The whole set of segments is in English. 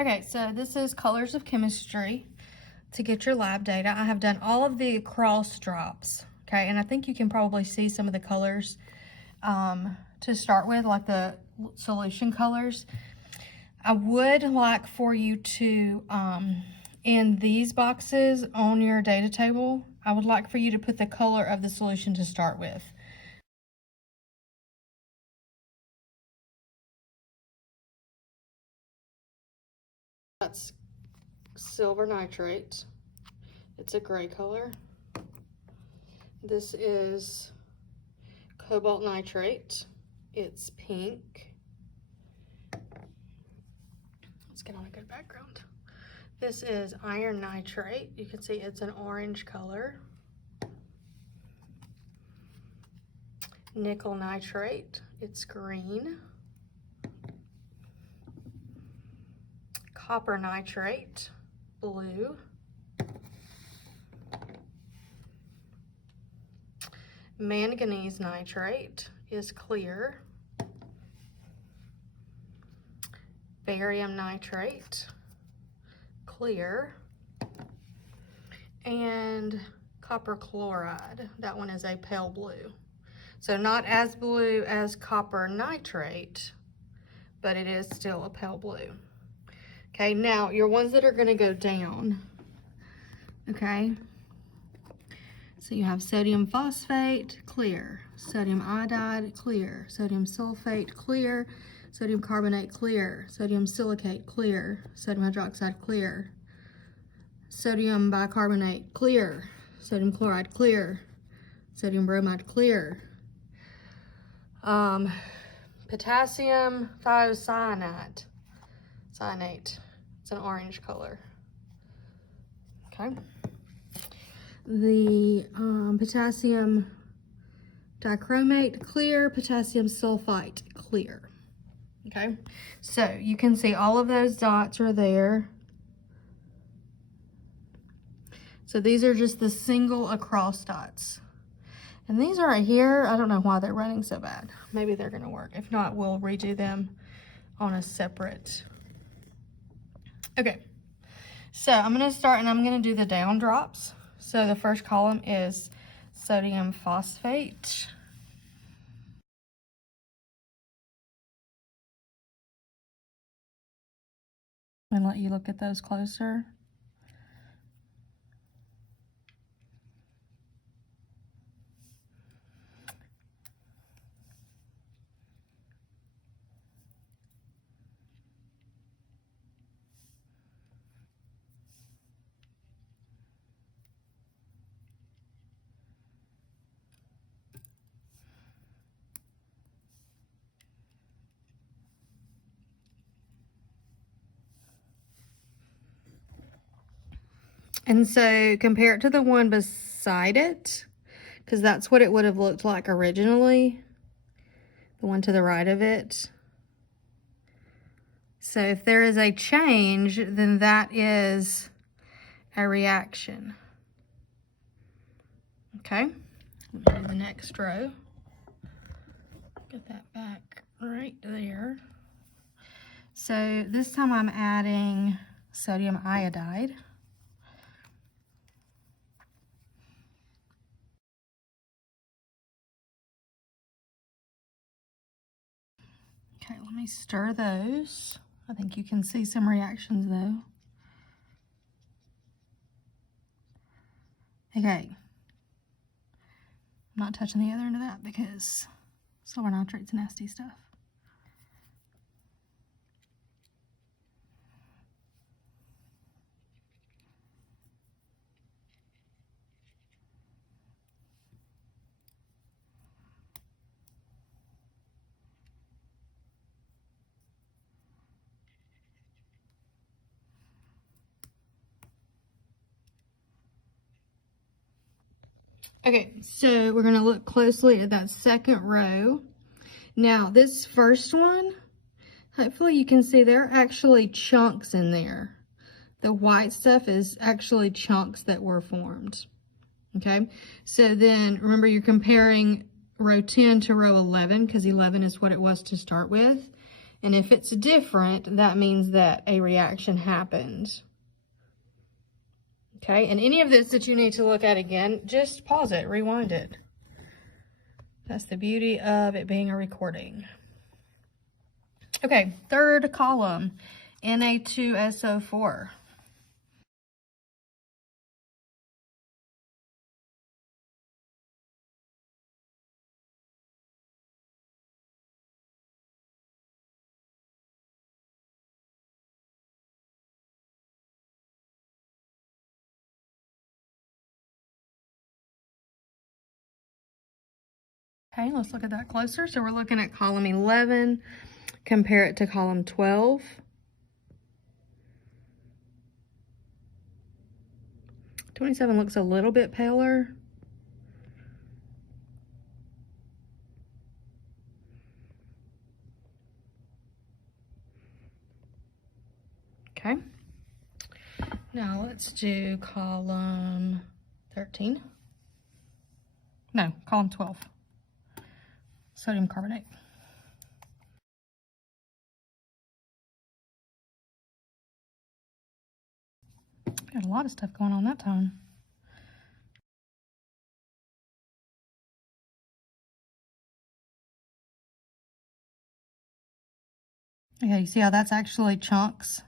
Okay, so this is Colors of Chemistry to get your lab data. I have done all of the cross drops, okay, and I think you can probably see some of the colors to start with, like the solution colors. I would like for you to, in these boxes on your data table, I would like for you to put the color of the solution to start with. That's silver nitrate. It's a gray color. This is cobalt nitrate. It's pink. Let's get on a good background. This is iron nitrate. You can see it's an orange color. Nickel nitrate. It's green. Copper nitrate. Blue. Manganese nitrate is clear. Barium nitrate, clear. And copper chloride, that one is a pale blue. So not as blue as copper nitrate, but it is still a pale blue. Okay, now your ones that are gonna go down, okay? So you have sodium phosphate, clear. Sodium iodide, clear. Sodium sulfate, clear. Sodium carbonate, clear. Sodium silicate, clear. Sodium hydroxide, clear. Sodium bicarbonate, clear. Sodium chloride, clear. Sodium bromide, clear. Potassium thiocyanate, it's an orange color. Okay. The potassium dichromate, clear. Potassium sulfite, clear. Okay, so you can see all of those dots are there. So these are just the single across dots. And these are right here. I don't know why they're running so bad. Maybe they're gonna work. If not, we'll redo them on a separate. Okay, so I'm gonna start and I'm gonna do the down drops. So the first column is sodium phosphate. I'm gonna let you look at those closer. And so compare it to the one beside it, because that's what it would have looked like originally, the one to the right of it. So if there is a change, then that is a reaction. Okay, let me do the next row. Get that back right there. So this time I'm adding sodium iodide. Okay, let me stir those. I think you can see some reactions though. Okay. I'm not touching the other end of that because silver nitrate's nasty stuff. Okay, so we're gonna look closely at that second row. Now this first one, hopefully you can see there are actually chunks in there. The white stuff is actually chunks that were formed. Okay, so then remember you're comparing row 10 to row 11 because 11 is what it was to start with. And if it's different, that means that a reaction happened. Okay, and any of this that you need to look at again, just pause it, rewind it. That's the beauty of it being a recording. Okay, third column, Na2SO4. Okay, let's look at that closer. So we're looking at column 11, compare it to column 12. '27 looks a little bit paler. Okay. Now let's do column 13. No, column 12. Sodium carbonate. Got a lot of stuff going on that time. Okay, you see how that's actually chunks?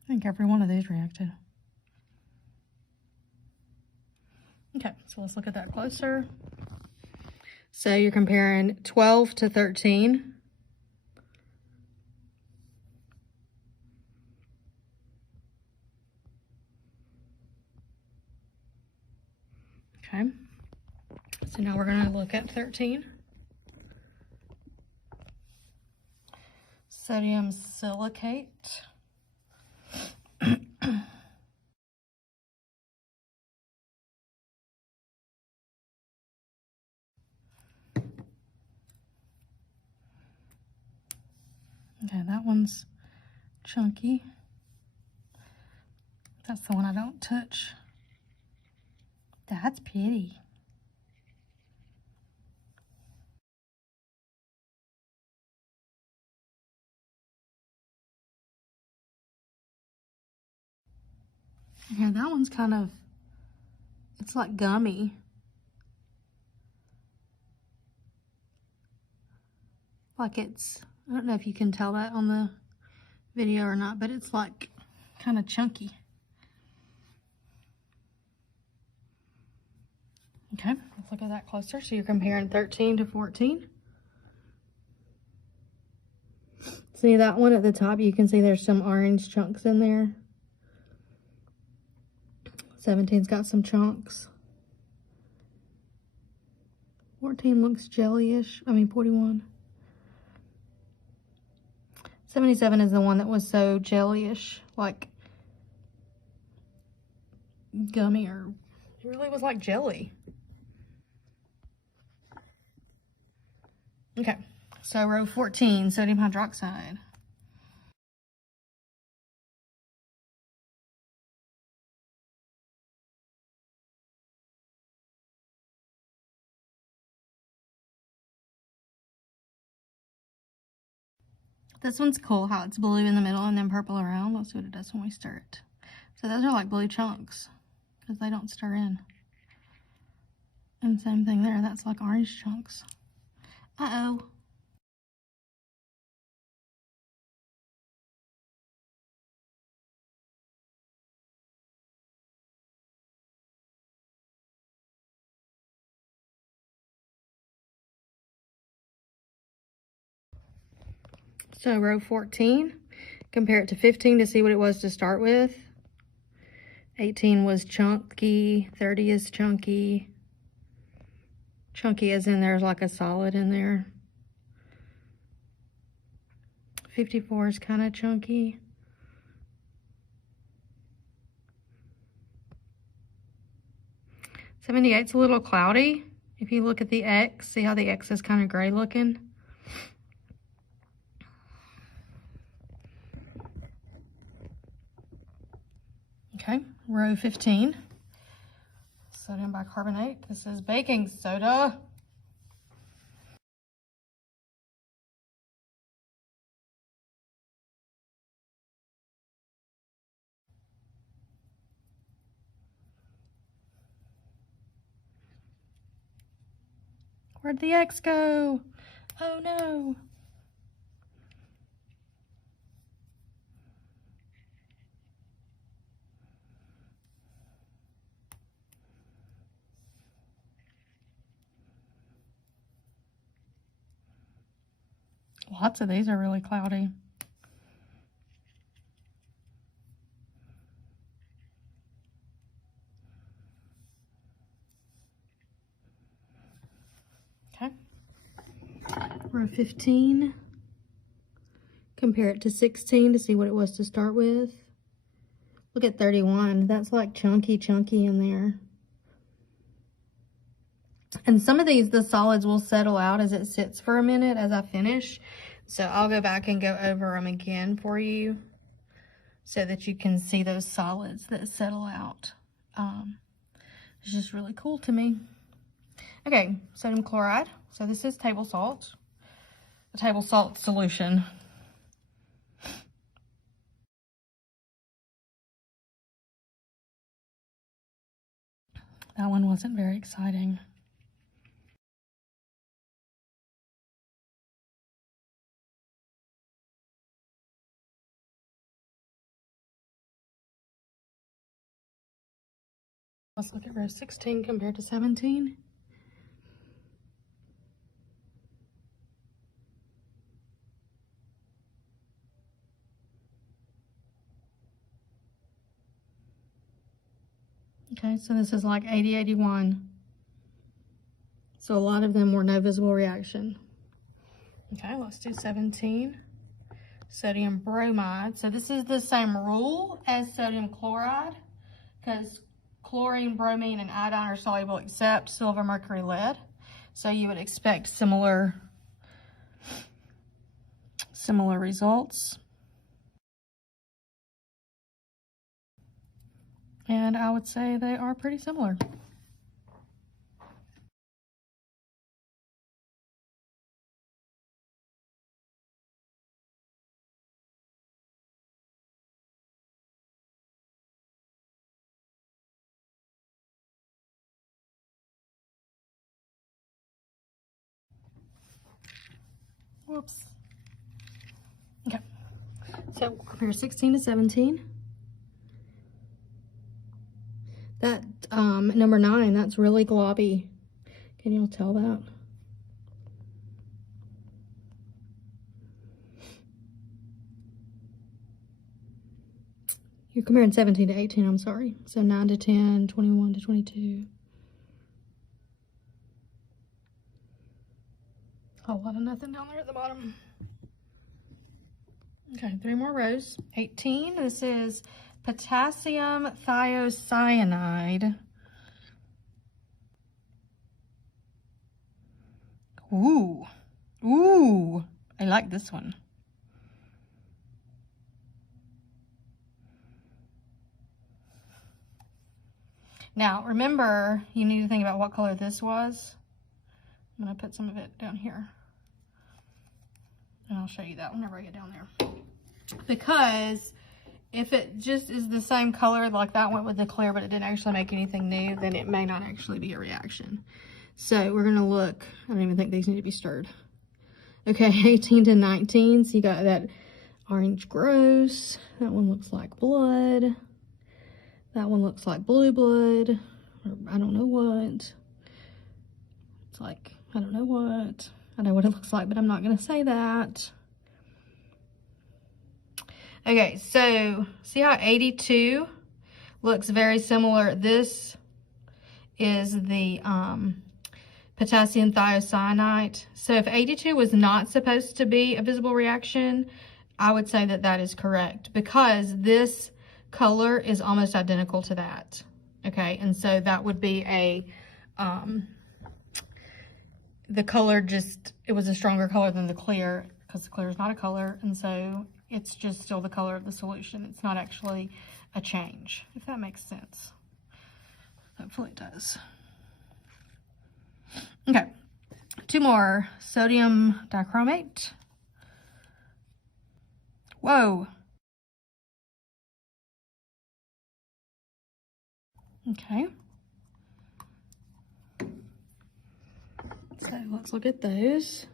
I think every one of these reacted. Okay, so let's look at that closer. So you're comparing 12 to 13. Okay, so now we're going to look at 13. Sodium silicate. Okay, that one's chunky. That's the one I don't touch. That's pretty. Yeah, that one's kind of, it's like gummy. Like it's, I don't know if you can tell that on the video or not, but it's like kind of chunky. Okay, let's look at that closer. So you're comparing 13 to 14. See that one at the top? You can see there's some orange chunks in there. 17's got some chunks. 14 looks jellyish. 41. 77 is the one that was so jellyish, like gummy, or it really was like jelly. Okay, so row 14, sodium hydroxide. This one's cool, how it's blue in the middle and then purple around. Let's see what it does when we stir it. So those are like blue chunks because they don't stir in. And same thing there, that's like orange chunks. Uh-oh. So row 14, compare it to 15 to see what it was to start with. 18 was chunky, 30 is chunky. Chunky as in there's like a solid in there. 54 is kind of chunky. '78's a little cloudy. If you look at the X, see how the X is kind of gray looking? Okay, row 15. Sodium bicarbonate. This is baking soda. Where'd the X go? Oh no. Lots of these are really cloudy. Okay. Row 15. Compare it to 16 to see what it was to start with. Look at 31. That's like chunky in there. And some of these, the solids will settle out as it sits for a minute as I finish. So I'll go back and go over them again for you so that you can see those solids that settle out. It's just really cool to me. Okay, sodium chloride. So this is table salt, a table salt solution. That one wasn't very exciting. Let's look at row 16 compared to 17. Okay, so this is like 80, 81. So a lot of them were no visible reaction. Okay, let's do 17. Sodium bromide. So this is the same rule as sodium chloride because chlorine, bromine, and iodine are soluble except silver, mercury, lead. So you would expect similar results. And I would say they are pretty similar. Whoops. Okay, so compare 16 to 17. That number 9, that's really globby. Can you all tell that? You're comparing 17 to 18, I'm sorry. So 9 to 10, 21 to 22. A whole lot of nothing down there at the bottom. Okay, 3 more rows. 18, this is potassium thiocyanide. Ooh, I like this one. Now, remember, you need to think about what color this was. I'm gonna put some of it down here. And I'll show you that whenever I get down there. Because if it just is the same color, like that went with the clear, but it didn't actually make anything new, then it may not actually be a reaction. So we're gonna look, I don't even think these need to be stirred. Okay, 18 to 19, so you got that orange gross. That one looks like blood. That one looks like blue blood, or I don't know what. It's like, I don't know what. I know what it looks like, but I'm not gonna say that. Okay, so see how 82 looks very similar? This is the potassium thiocyanate. So if 82 was not supposed to be a visible reaction, I would say that that is correct because this color is almost identical to that. Okay, and so that would be a, the color just, it was a stronger color than the clear because the clear is not a color, and so it's just still the color of the solution. It's not actually a change, if that makes sense. Hopefully it does. Okay, 2 more. Sodium dichromate. Whoa. Okay. So let's look at those.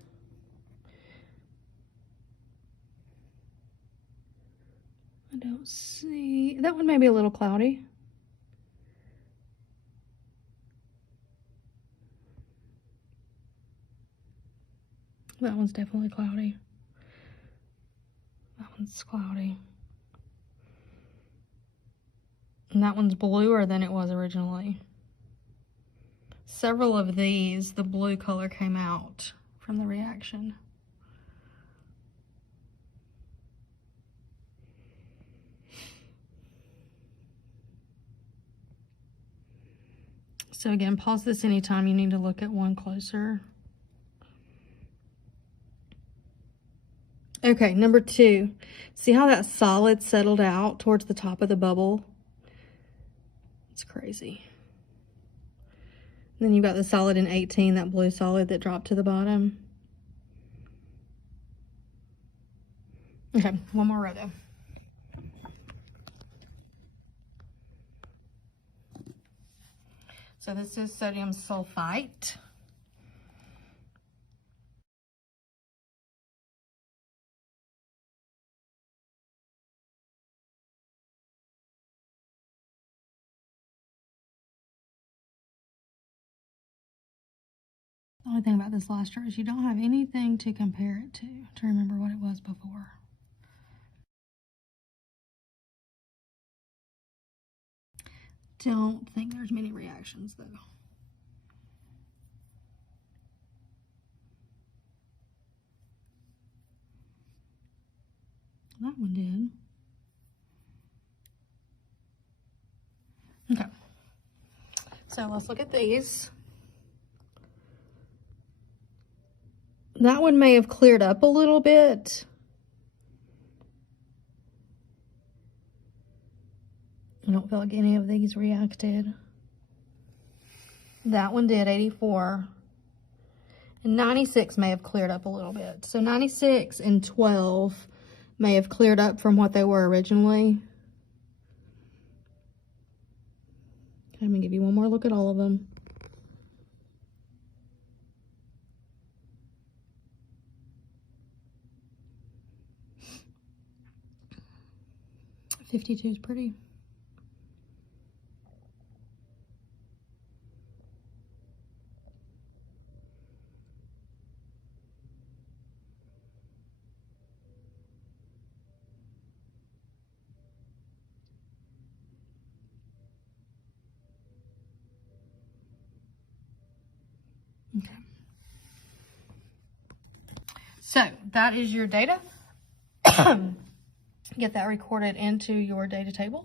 I don't see, that one may be a little cloudy. That one's definitely cloudy. That one's cloudy. And that one's bluer than it was originally. Several of these, the blue color came out from the reaction. So again, pause this anytime you need to look at one closer. Okay, number 2. See how that solid settled out towards the top of the bubble? It's crazy. And then you've got the solid in 18, that blue solid that dropped to the bottom. Okay, one more row though. So this is sodium sulfite. The only thing about this last chart is you don't have anything to compare it to remember what it was before. Don't think there's many reactions though. That one did. Okay. So let's look at these. That one may have cleared up a little bit. I don't feel like any of these reacted. That one did, 84. And 96 may have cleared up a little bit. So 96 and 12 may have cleared up from what they were originally. Okay, I'm gonna give you one more look at all of them. '52 is pretty. Okay. So that is your data. Get that recorded into your data table.